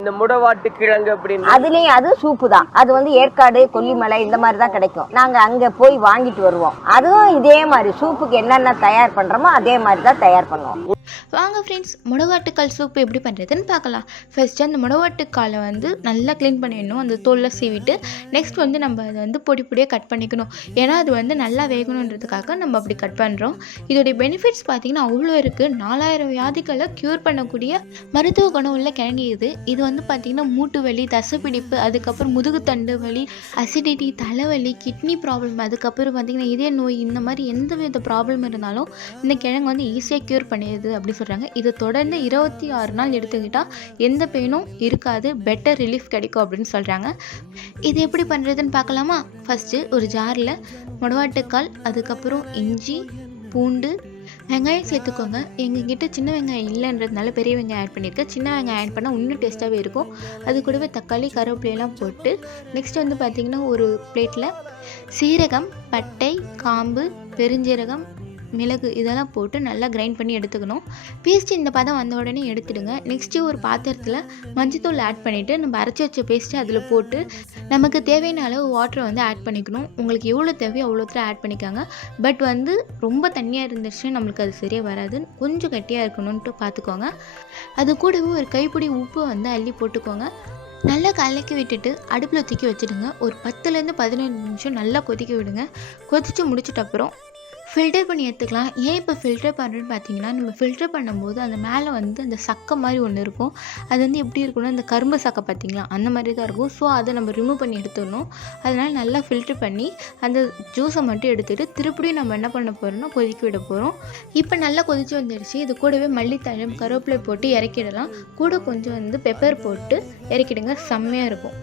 இந்த முடவாட்டு கிழங்கு அப்படின்னு அதுலயும் அது சூப்பு தான். அது வந்து ஏற்காடு கொல்லிமலை இந்த மாதிரி தான் கிடைக்கும். நாங்க அங்க போய் வாங்கிட்டு வருவோம். அதுவும் இதே மாதிரி சூப்புக்கு என்னென்ன தயார் பண்றோமோ அதே மாதிரி தான் தயார் பண்ணுவோம். வாங்க ஃப்ரெண்ட்ஸ், முடவாட்டுக்கால் சூப் எப்படி பண்ணுறதுன்னு பார்க்கலாம். ஃபர்ஸ்ட்டு அந்த முடவாட்டுக்காலை வந்து நல்லா க்ளீன் பண்ணிடணும், அந்த தோலில் சீவிட்டு. நெக்ஸ்ட் வந்து நம்ம அதை வந்து பொடி பொடியாக கட் பண்ணிக்கணும். ஏன்னா அது வந்து நல்லா வேகணுன்றதுக்காக நம்ம அப்படி கட் பண்ணுறோம். இதோடைய பெனிஃபிட்ஸ் பார்த்திங்கன்னா அவ்வளோ இருக்குது. 4000 வியாதிகளை க்யூர் பண்ணக்கூடிய மருத்துவ குணம் உள்ள கிழங்கு இது. இது வந்து பார்த்திங்கன்னா மூட்டு வலி, தசைப்பிடிப்பு, அதுக்கப்புறம் முதுகுத்தண்டு வலி, அசிடிட்டி, தலைவலி, கிட்னி ப்ராப்ளம், அதுக்கப்புறம் பார்த்திங்கன்னா இதய நோய், இந்த மாதிரி எந்த வித ப்ராப்ளம் இருந்தாலும் இந்த கிழங்கு வந்து ஈஸியாக க்யூர் பண்ணிடுது அப்படி சொல்கிறாங்க. இதை தொடர்ந்து 26 நாள் எடுத்துக்கிட்டால் எந்த பெயினும் இருக்காது, பெட்டர் ரிலீஃப் கிடைக்கும் அப்படின்னு சொல்கிறாங்க. இது எப்படி பண்ணுறதுன்னு பார்க்கலாமா? ஃபஸ்ட்டு ஒரு ஜாரில் முடவாட்டுக்கால், அதுக்கப்புறம் இஞ்சி, பூண்டு, வெங்காயம் சேர்த்துக்கோங்க. எங்ககிட்ட சின்ன வெங்காயம் இல்லைன்றதுனால பெரிய வெங்காயம் ஆட் பண்ணியிருக்கேன். சின்ன வெங்காயம் ஆட் பண்ணால் இன்னும் டேஸ்ட்டாகவே இருக்கும். அது கூடவே தக்காளி, கருவேப்பிலையெல்லாம் போட்டு நெக்ஸ்ட் வந்து பார்த்திங்கன்னா ஒரு பிளேட்டில் சீரகம், பட்டை, காம்பு, பெருஞ்சீரகம், மிளகு இதெல்லாம் போட்டு நல்லா கிரைண்ட் பண்ணி எடுத்துக்கணும். பேஸ்ட் இந்த பதம் வந்த உடனே எடுத்துடுங்க. நெக்ஸ்ட்டு ஒரு பாத்திரத்தில் மஞ்சத்தூள் ஆட் பண்ணிவிட்டு நம்ம அரைச்சி வச்ச பேஸ்ட்டு அதில் போட்டு நமக்கு தேவையான அளவு வாட்டரை வந்து ஆட் பண்ணிக்கணும். உங்களுக்கு எவ்வளோ தேவையோ அவ்வளோத்துல ஆட் பண்ணிக்காங்க. பட் வந்து ரொம்ப தண்ணியாக இருந்துச்சுன்னா நம்மளுக்கு அது சரியாக வராது, கொஞ்சம் கட்டியாக இருக்கணும்ன்ட்டு பார்த்துக்கோங்க. அது கூடவே ஒரு கைப்பிடி உப்பு வந்து அள்ளி போட்டுக்கோங்க. நல்லா கலக்கி விட்டுட்டு அடுப்பில் தூக்கி வச்சுடுங்க. ஒரு 10லேருந்து 15 நிமிஷம் நல்லா கொதிக்க விடுங்க. கொதித்து முடிச்சிட்ட அப்புறம் ஃபில்டர் பண்ணி எடுத்துக்கலாம். ஏன் இப்போ ஃபில்டர் பண்ணுறேன்னு பார்த்தீங்கன்னா, நம்ம ஃபில்டர் பண்ணும்போது அந்த மேலே வந்து அந்த சக்கை மாதிரி ஒன்று இருக்கும். அது வந்து எப்படி இருக்குன்னா, அந்த கரும்பு சக்கை பார்த்திங்களா, அந்த மாதிரி தான் இருக்கும். ஸோ அதை நம்ம ரிமூவ் பண்ணி எடுத்துடணும். அதனால் நல்லா ஃபில்டர் பண்ணி அந்த ஜூஸை மட்டும் எடுத்துகிட்டு திருப்பியும் நம்ம என்ன பண்ண போகிறோம்னா கொதிக்க விட போகிறோம். இப்போ நல்லா கொதிச்சு வந்துடுச்சு. இது கூடவே மல்லித்தழை, கருவேப்பிலை போட்டு இறக்கிடலாம். கூட கொஞ்சம் வந்து பெப்பர் போட்டு இறக்கிடுங்க, செம்மையாக இருக்கும்.